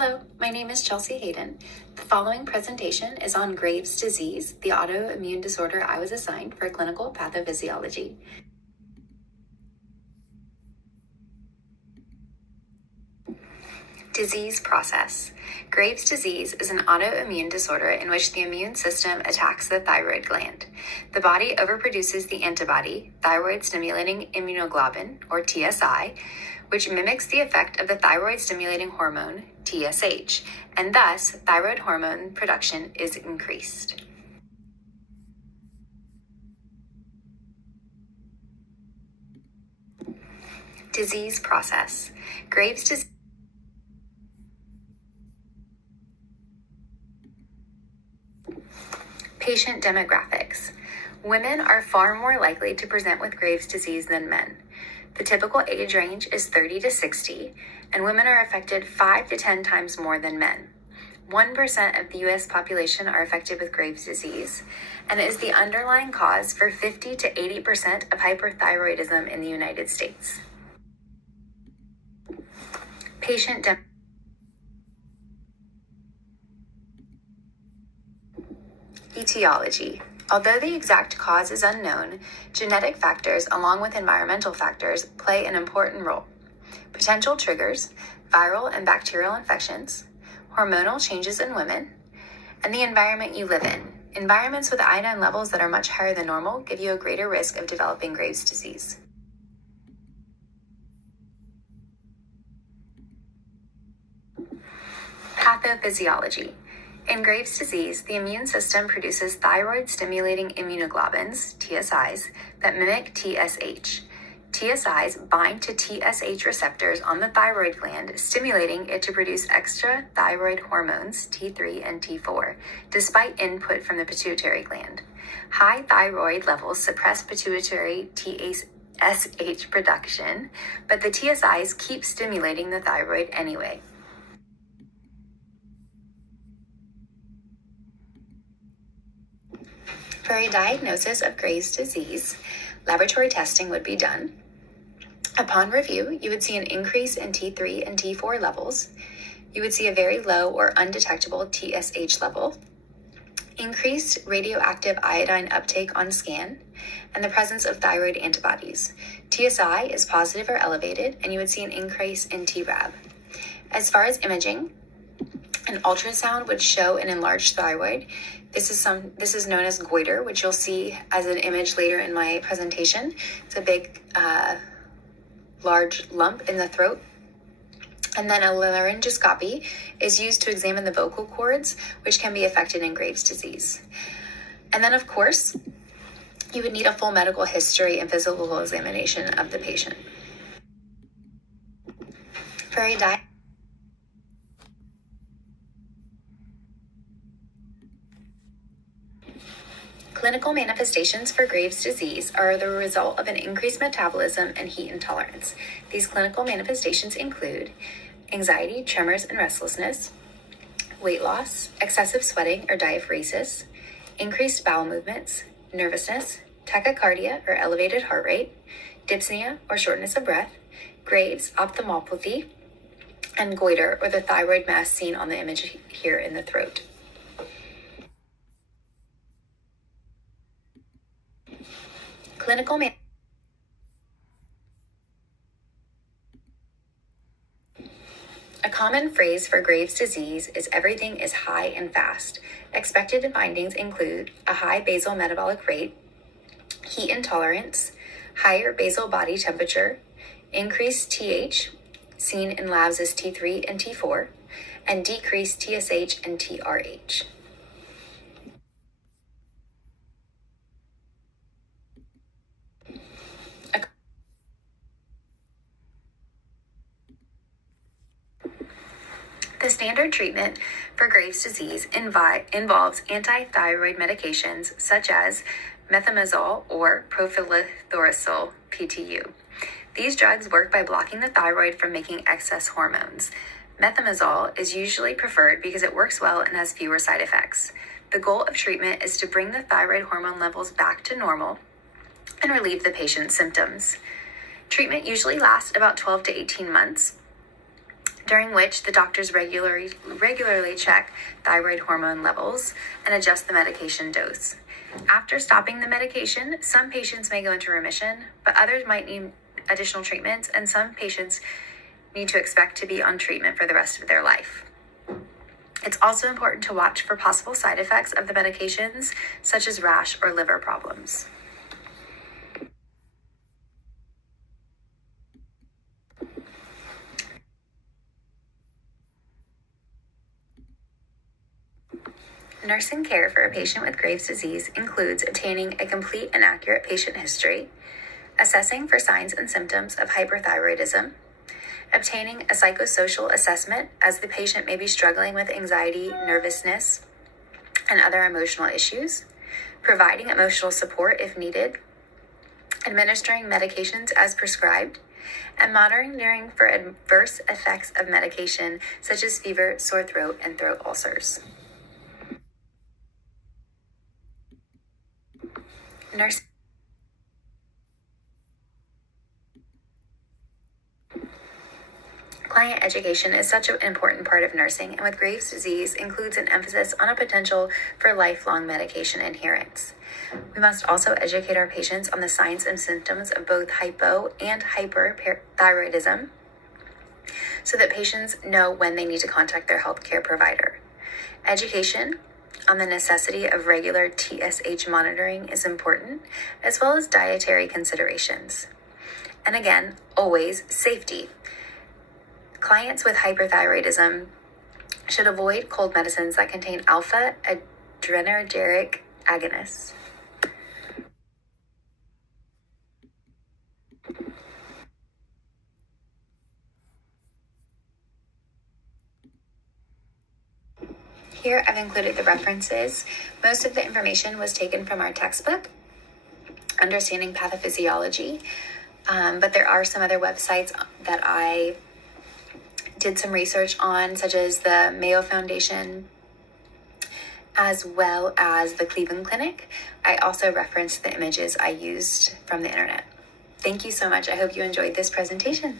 Hello, my name is C.Hayden. The following presentation is on Graves' disease, the autoimmune disorder I was assigned for clinical pathophysiology. Disease process. Graves' disease is an autoimmune disorder in which the immune system attacks the thyroid gland. The body overproduces the antibody, thyroid-stimulating immunoglobulin, or TSI, which mimics the effect of the thyroid-stimulating hormone, TSH, and thus thyroid hormone production is increased. Disease process. Graves' disease. Patient demographics. Women are far more likely to present with Graves' disease than men. The typical age range is 30 to 60, and women are affected 5 to 10 times more than men. 1% of the U.S. population are affected with Graves' disease, and it is the underlying cause for 50 to 80% of hyperthyroidism in the United States. Etiology. Although the exact cause is unknown, genetic factors along with environmental factors play an important role. Potential triggers, viral and bacterial infections, hormonal changes in women, and the environment you live in. Environments with iodine levels that are much higher than normal give you a greater risk of developing Graves' disease. Pathophysiology. In Graves' disease, the immune system produces thyroid-stimulating immunoglobulins, TSIs, that mimic TSH. TSIs bind to TSH receptors on the thyroid gland, stimulating it to produce extra thyroid hormones, T3 and T4, despite input from the pituitary gland. High thyroid levels suppress pituitary TSH production, but the TSIs keep stimulating the thyroid anyway. For a diagnosis of Graves' disease, laboratory testing would be done. Upon review, you would see an increase in T3 and T4 levels. You would see a very low or undetectable TSH level, increased radioactive iodine uptake on scan, and the presence of thyroid antibodies. TSI is positive or elevated, and you would see an increase in TRAb. As far as imaging, an ultrasound would show an enlarged thyroid. This is known as goiter, which you'll see as an image later in my presentation. It's a big, large lump in the throat. And then a laryngoscopy is used to examine the vocal cords, which can be affected in Graves' disease. And then, of course, you would need a full medical history and physical examination of the patient. For a clinical manifestations for Graves' disease are the result of an increased metabolism and heat intolerance. These clinical manifestations include anxiety, tremors, and restlessness, weight loss, excessive sweating or diaphoresis, increased bowel movements, nervousness, tachycardia or elevated heart rate, dyspnea or shortness of breath, Graves' ophthalmopathy, and goiter or the thyroid mass seen on the image here in the throat. A common phrase for Graves' disease is everything is high and fast. Expected findings include a high basal metabolic rate, heat intolerance, higher basal body temperature, increased TH, seen in labs as T3 and T4, and decreased TSH and TRH. The standard treatment for Graves' disease involves anti-thyroid medications such as methimazole or profilithoracyl PTU. These drugs work by blocking the thyroid from making excess hormones. Methimazole is usually preferred because it works well and has fewer side effects. The goal of treatment is to bring the thyroid hormone levels back to normal and relieve the patient's symptoms. Treatment usually lasts about 12 to 18 months. during which the doctors regularly check thyroid hormone levels and adjust the medication dose. After stopping the medication, some patients may go into remission, but others might need additional treatments, and some patients need to expect to be on treatment for the rest of their life. It's also important to watch for possible side effects of the medications, such as rash or liver problems. Nursing care for a patient with Graves' disease includes obtaining a complete and accurate patient history, assessing for signs and symptoms of hyperthyroidism, obtaining a psychosocial assessment as the patient may be struggling with anxiety, nervousness, and other emotional issues, providing emotional support if needed, administering medications as prescribed, and monitoring for adverse effects of medication such as fever, sore throat, and throat ulcers. Client education is such an important part of nursing, and with Graves' disease includes an emphasis on a potential for lifelong medication adherence. We must also educate our patients on the signs and symptoms of both hypo and hyperthyroidism so that patients know when they need to contact their healthcare provider. Education on the necessity of regular TSH monitoring is important, as well as dietary considerations. And again, always safety. Clients with hyperthyroidism should avoid cold medicines that contain alpha adrenergic agonists. Here I've included the references. Most of the information was taken from our textbook, Understanding Pathophysiology, but there are some other websites that I did some research on, such as the Mayo Foundation, as well as the Cleveland Clinic. I also referenced the images I used from the internet. Thank you so much. I hope you enjoyed this presentation.